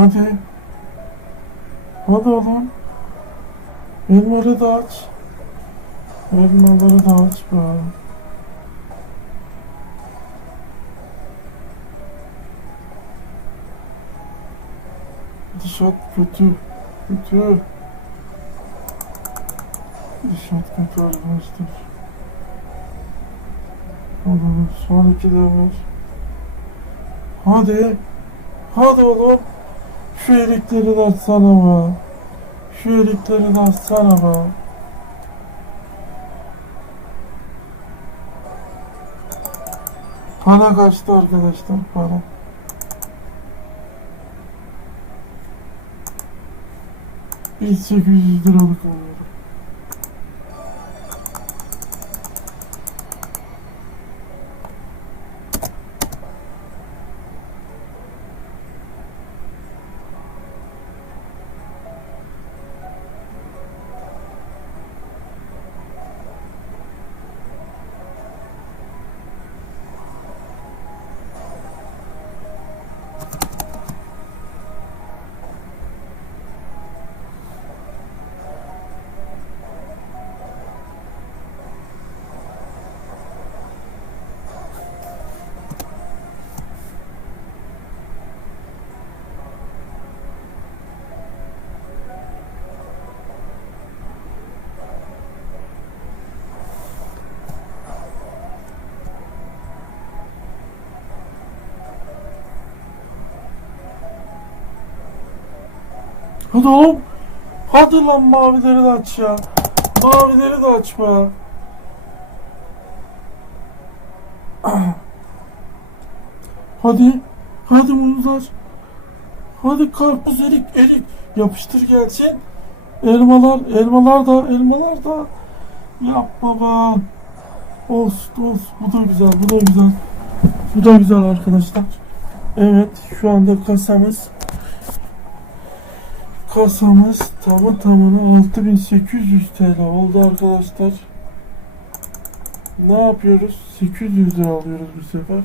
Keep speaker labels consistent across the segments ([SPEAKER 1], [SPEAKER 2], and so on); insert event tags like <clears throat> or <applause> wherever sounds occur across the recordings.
[SPEAKER 1] Hadi. Hadi oğlum. Elmaları da aç. Elmaları da aç be. Dışat kötü. Kötü. Dışat kötü arkadaşlar. Oğlum son iki de var. Hadi. Hadi oğlum. Şu elikleri de açsana be. Şu elikleri de açsana be. Para kaçtı arkadaşlar para. Bir 800 liralık alıyorum. Oğlum. Hadi lan mavileri de aç ya. Mavileri de aç be. <clears throat> Hadi. Hadi muz aç. Hadi karpuz erik erik. Yapıştır gelsin. Elmalar elmalar da elmalar da. Yapma be. Olsun olsun. Bu da güzel bu da güzel. Bu da güzel arkadaşlar. Evet şu anda kasamız Kasamız tamı tamına 6800 TL oldu arkadaşlar. Ne yapıyoruz? 800 lira alıyoruz bu sefer.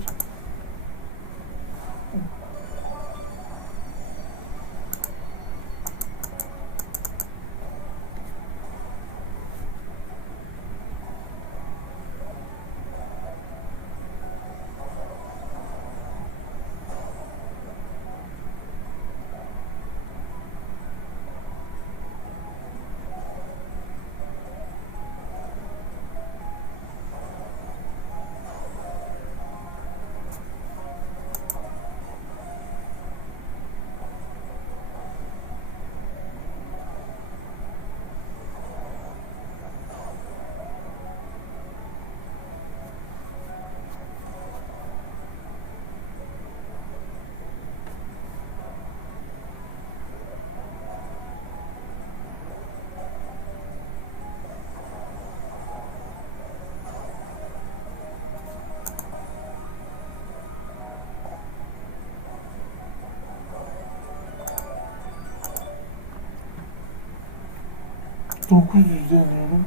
[SPEAKER 1] Dokuz yüz deniyorum.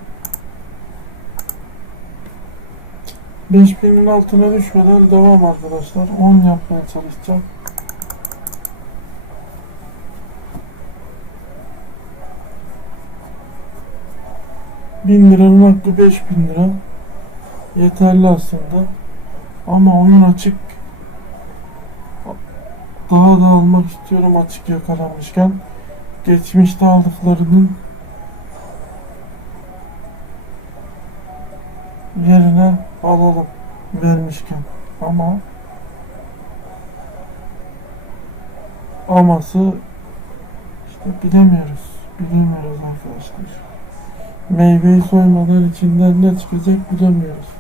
[SPEAKER 1] 5000'in altına düşmeden devam arkadaşlar. 10 yapmaya çalışacağım. Bin liranın hakkı 5000 lira. Yeterli aslında. Ama oyun açık. Daha da almak istiyorum açık yakalanmışken. Geçmişte aldıklarının yerine alalım vermişken. Ama aması işte bilemiyoruz bilemiyoruz arkadaşlar. Meyveyi soymadan içinden ne çıkacak bilemiyoruz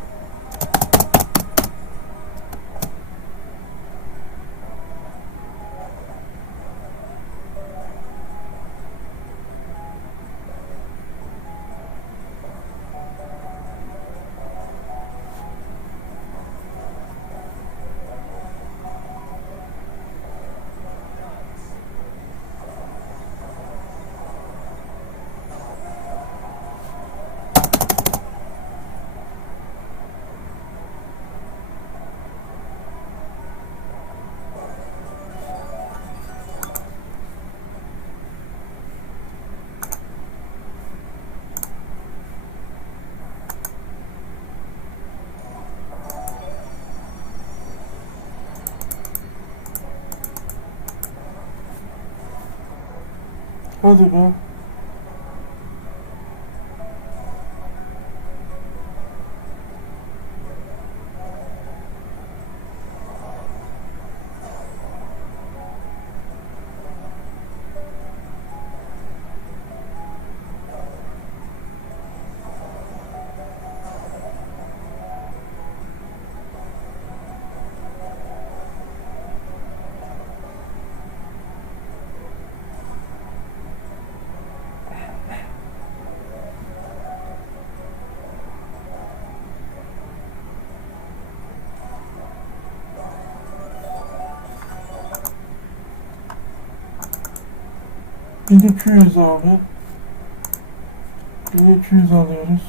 [SPEAKER 1] 老祖宗1200 abi. 1200 alıyoruz.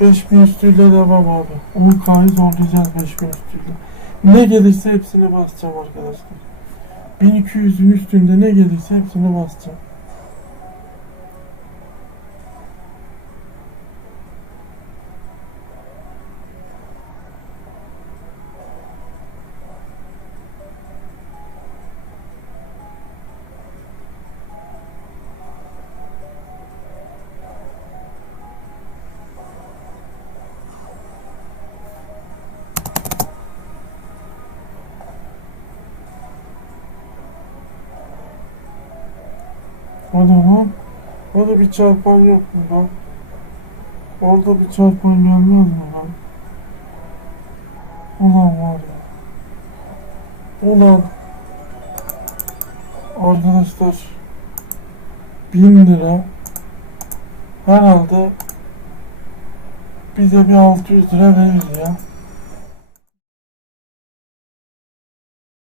[SPEAKER 1] 5000 üstüyle devam abi. 10K'yı zorlayacağız 5000 üstüyle. Ne gelirse hepsine basacağım arkadaşlar. 1200'ün üstünde ne gelirse hepsine basacağım. Hadi lan. Hadi bir çarpan yok mu lan? Orada bir çarpan gelmez mi lan? Ulan var ya. Ulan. Arkadaşlar. Bin lira. Herhalde bize bir 600 lira verir ya.